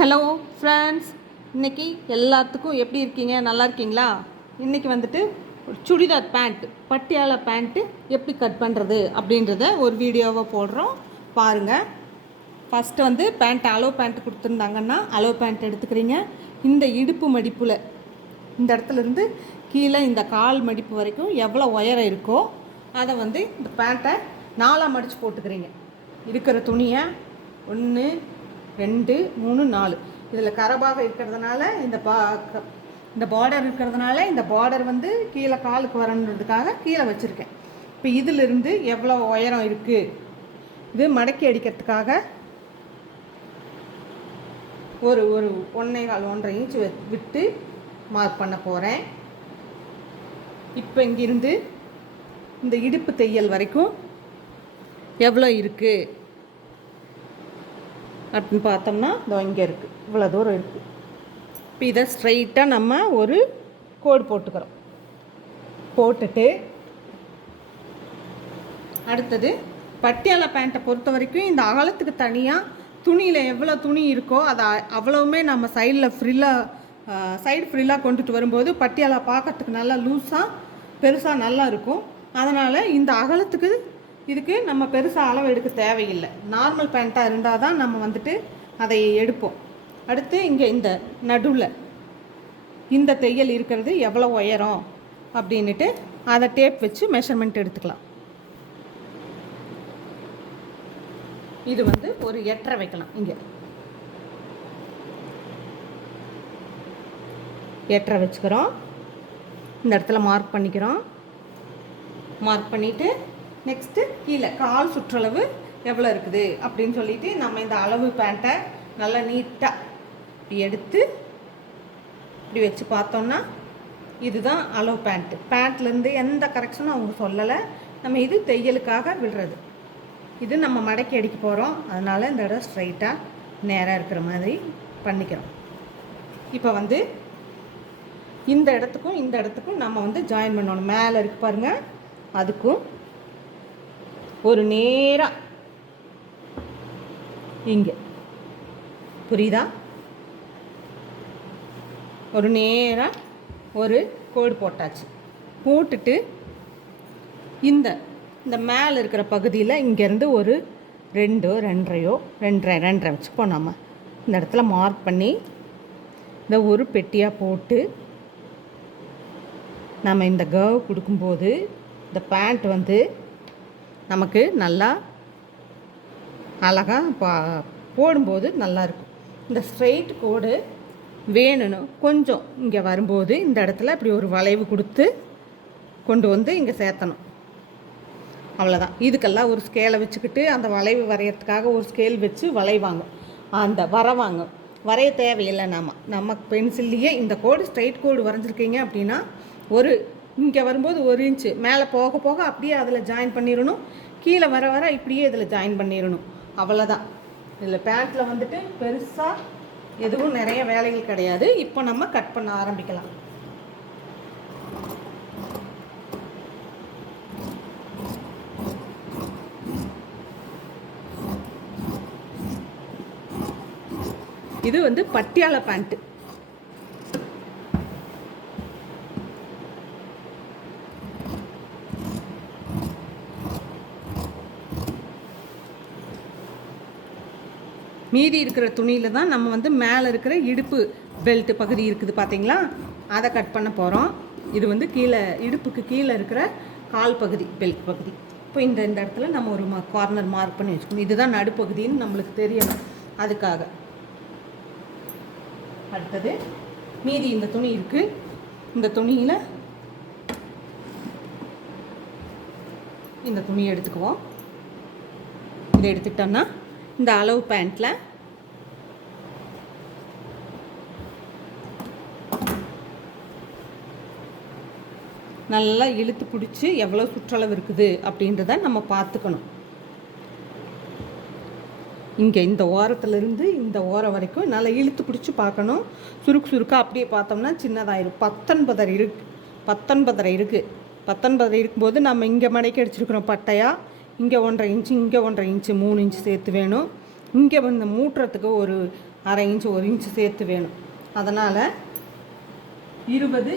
Hello friends, இன்றைக்கி எல்லாத்துக்கும் எப்படி இருக்கீங்க? நல்லா இருக்கீங்களா? இன்றைக்கி வந்துட்டு ஒரு சுடிதார் பேண்ட், பட்டியாலா பேண்ட்டு எப்படி கட் பண்ணுறது அப்படின்றத ஒரு வீடியோவை போடுறோம், பாருங்கள். ஃபஸ்ட்டு வந்து பேண்ட் அலோ பேண்ட் கொடுத்துருந்தாங்கன்னா அலோ பேண்ட் எடுத்துக்கிறீங்க. இந்த இடுப்பு மடிப்பில் இந்த இடத்துலேருந்து கீழே இந்த கால் மடிப்பு வரைக்கும் எவ்வளோ உயரம் இருக்கோ அதை வந்து இந்த பேண்ட்டை 4 மடித்து போட்டுக்கிறீங்க. இருக்கிற துணியை 1 2 3 4 இதில் கரபாக இருக்கிறதுனால இந்த பார்டர் இருக்கிறதுனால இந்த பார்டர் வந்து கீழே காலுக்கு வரணுன்றதுக்காக கீழே வச்சுருக்கேன். இப்போ இதிலிருந்து எவ்வளோ உயரம் இருக்குது, இது மடக்கி அடிக்கிறதுக்காக ஒரு 1.25 இன்ச் விட்டு மார்க் பண்ண போகிறேன். இப்போ இங்கிருந்து இந்த இடுப்பு தையல் வரைக்கும் எவ்வளோ இருக்குது அப்படின்னு பார்த்தோம்னா இதோ இங்கே இருக்குது, இவ்வளோ தூரம் இருக்குது. இப்போ இதை ஸ்ட்ரைட்டாக நம்ம ஒரு கோடு போட்டுக்கிறோம். போட்டுட்டு அடுத்தது பட்டியாலா பேண்ட்டை பொறுத்த வரைக்கும் இந்த அகலத்துக்கு தனியாக துணியில் எவ்வளோ துணி இருக்கோ அதை அவ்வளவுமே நம்ம சைடு ஃப்ரில்லாக கொண்டுட்டு வரும்போது பட்டியாலா பார்க்கறதுக்கு நல்லா லூஸாக பெருசாக நல்லா இருக்கும். அதனால் இந்த அகலத்துக்கு இதுக்கு நம்ம பெருசாக அளவு எடுக்க தேவையில்லை. நார்மல் பேண்ட்டாக இருந்தால் தான் நம்ம வந்துட்டு அதை எடுப்போம். அடுத்து இங்கே இந்த நடுவில் இந்த தையல் இருக்கிறது எவ்வளோ உயரம் அப்படின்ட்டு அதை டேப் வச்சு மெஷர்மெண்ட் எடுத்துக்கலாம். இது வந்து ஒரு 8.5 வைக்கலாம். இங்கே 8.5 வச்சுக்கிறோம். இந்த இடத்துல மார்க் பண்ணிக்கிறோம். மார்க் பண்ணிவிட்டு நெக்ஸ்ட்டு கீழே கால் சுற்றளவு எவ்வளோ இருக்குது அப்படின்னு சொல்லிவிட்டு நம்ம இந்த அளவு பேண்ட்டை நல்லா நீட்டாக இப்படி எடுத்து இப்படி வச்சு பார்த்தோம்னா இதுதான் அளவு பேண்ட்லேருந்து எந்த கரெக்ஷனும் அவங்க சொல்லலை. நம்ம இது தையலுக்காக விடுறது. இது நம்ம மடக்கி அடிக்க போகிறோம், அதனால் இந்த இடம் ஸ்ட்ரைட்டாக நேராக இருக்கிற மாதிரி பண்ணிக்கிறோம். இப்போ வந்து இந்த இடத்துக்கும் நம்ம வந்து ஜாயின் பண்ணணும். மேலே இருக்கு பாருங்கள், அதுக்கும் ஒரு நேராக இங்கே புரியுதா, ஒரு நேராக ஒரு கோடு போட்டாச்சு. போட்டுட்டு இந்த மேலே இருக்கிற பகுதியில் இங்கேருந்து ஒரு 2 2.5 வச்சுப்போம். நம்ம இந்த இடத்துல மார்க் பண்ணி இந்த ஒரு பெட்டியாக போட்டு நம்ம இந்த கர்வ் கொடுக்கும்போது இந்த பேண்ட் வந்து நமக்கு நல்லா அழகாக போடும்போது நல்லாயிருக்கும். இந்த ஸ்ட்ரெயிட் கோடு வேணும்னு கொஞ்சம் இங்கே வரும்போது இந்த இடத்துல இப்படி ஒரு வளைவு கொடுத்து கொண்டு வந்து இங்கே சேர்த்தணும். அவ்வளோதான். இதுக்கெல்லாம் ஒரு ஸ்கேலை வச்சுக்கிட்டு அந்த வளைவு வரைகிறதுக்காக ஒரு ஸ்கேல் வச்சு வளைவாங்க, அந்த வரைய தேவையில்லை. நம்ம பென்சில்லையே இந்த கோடு ஸ்ட்ரெயிட் கோடு வரைஞ்சிருக்கீங்க அப்படின்னா ஒரு இங்கே வரும்போது 1 இன்ச்சு மேலே போக போக அப்படியே அதில் ஜாயின் பண்ணிடணும். கீழே வர இப்படியே இதில் ஜாயின் பண்ணிடணும். அவ்வளோதான். இதில் பேண்ட்டில் வந்துட்டு பெருசாக எதுவும் நிறைய வேலைகள் கிடையாது. இப்போ நம்ம கட் பண்ண ஆரம்பிக்கலாம். இது வந்து பட்டியாலா பேண்ட்டு. மீதி இருக்கிற துணியில் தான் நம்ம வந்து மேலே இருக்கிற இடுப்பு பெல்ட்டு பகுதி இருக்குது பார்த்தீங்களா, அதை கட் பண்ண போகிறோம். இது வந்து கீழே இடுப்புக்கு கீழே இருக்கிற கால் பகுதி, பெல்ட் பகுதி. இப்போ இந்த இடத்துல நம்ம ஒரு கார்னர் மார்க் பண்ணி வச்சுக்கணும். இதுதான் நடுப்பகுதின்னு நம்மளுக்கு தெரியணும், அதுக்காக. அடுத்தது மீதி இந்த துணி இருக்குது. இந்த துணியில் இந்த துணியை எடுத்துக்குவோம். இதை எடுத்துக்கிட்டோம்னா இந்த அளவு பேண்ட்டில் நல்லா இழுத்து பிடிச்சி எவ்வளோ சுற்றளவு இருக்குது அப்படின்றத நம்ம பார்த்துக்கணும். இங்கே இந்த ஓரத்துலேருந்து இந்த ஓரம் வரைக்கும் நல்லா இழுத்து பிடிச்சி பார்க்கணும். சுருக்காக அப்படியே பார்த்தோம்னா சின்னதாயிரும். 19.5 இருக்குது. 19.5 இருக்கும்போது நம்ம இங்கே மடக்கி அடிச்சிருக்கிறோம் பட்டையாக. இங்கே 1.5 இன்ச்சு, இங்கே 1.5 இன்ச்சு, 3 இன்ச்சு சேர்த்து வேணும். இங்கே வந்து மூட்டுறதுக்கு ஒரு 1/2 இன்ச்சு 1 இன்ச்சு சேர்த்து வேணும். அதனால் 20,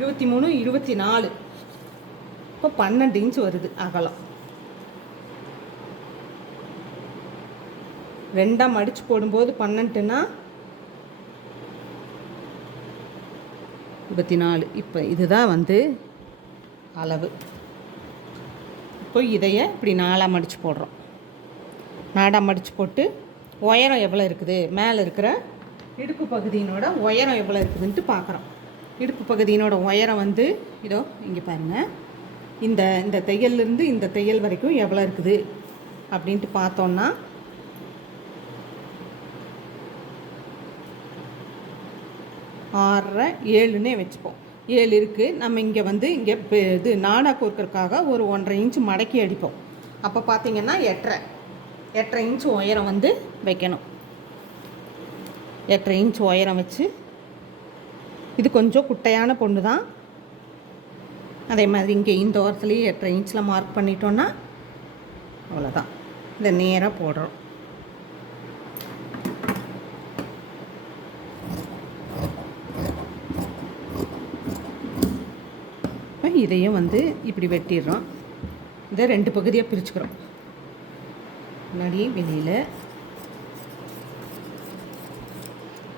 23, 24, இப்போ 12 இன்ச்சு வருது அகலம். 2ஆக மடித்து போடும்போது 12னா 24. இப்போ இதுதான் வந்து அளவு. இப்போ இதையை இப்படி 4ஆக மடித்து போடுறோம். 4ஆக மடித்து போட்டு உயரம் எவ்வளோ இருக்குது, மேலே இருக்கிற இடுப்பு பகுதியினோட உயரம் எவ்வளோ இருக்குதுன்ட்டு பார்க்குறோம். இடுப்பு பகுதியினோட உயரம் வந்து இதோ இங்கே பாருங்கள். இந்த தையல்லேருந்து இந்த தையல் வரைக்கும் எவ்வளோ இருக்குது அப்படின்ட்டு பார்த்தோன்னா 6, 7ன்னே வச்சுப்போம். 7 இருக்குது. நம்ம இங்கே வந்து இங்கே இது நாடா கோர்க்கறதுக்காக ஒரு 1.5 இன்ச்சு மடக்கி அடிப்போம். அப்போ பார்த்தீங்கன்னா 8.5 இன்ச்சு உயரம் வந்து வைக்கணும். 8.5 இன்ச்சு உயரம் வச்சு, இது கொஞ்சம் குட்டையான பொண்ணு தான். அதே மாதிரி இங்கே இந்த ஓரத்துலேயே 8.5 இன்ச்சில் மார்க் பண்ணிட்டோன்னா அவ்வளோதான். இதை நேராக போடுறோம். இதையும் வந்து இப்படி வெட்டிடுறோம். இதை 2 பகுதியாக பிரிச்சுக்கிறோம். முன்னாடி வெளியில்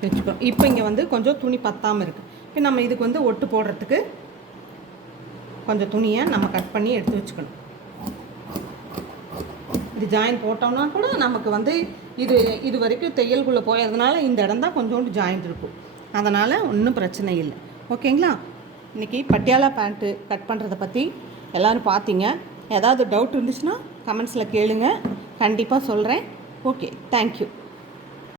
வச்சுக்கிறோம். இப்போ இங்கே வந்து கொஞ்சம் துணி பத்தாமல் இருக்குது. இப்போ நம்ம இதுக்கு வந்து ஒட்டு போடுறதுக்கு கொஞ்சம் துணியை நம்ம கட் பண்ணி எடுத்து வச்சுக்கணும். இது ஜாயின் போட்டோம்னா கூட நமக்கு வந்து இது வரைக்கும் தையல்குள்ளே போயதுனால இந்த இடம் தான் கொஞ்சோண்டு ஜாயிண்ட் இருக்கும். அதனால் ஒன்றும் பிரச்சனை இல்லை. ஓகேங்களா? இன்றைக்கி பட்டியாலா பேண்ட்டு கட் பண்ணுறதை பற்றி எல்லோரும் பார்த்தீங்க. ஏதாவது டவுட் இருந்துச்சுன்னா கமெண்ட்ஸில் கேளுங்க, கண்டிப்பாக சொல்கிறேன். Okay, thank you.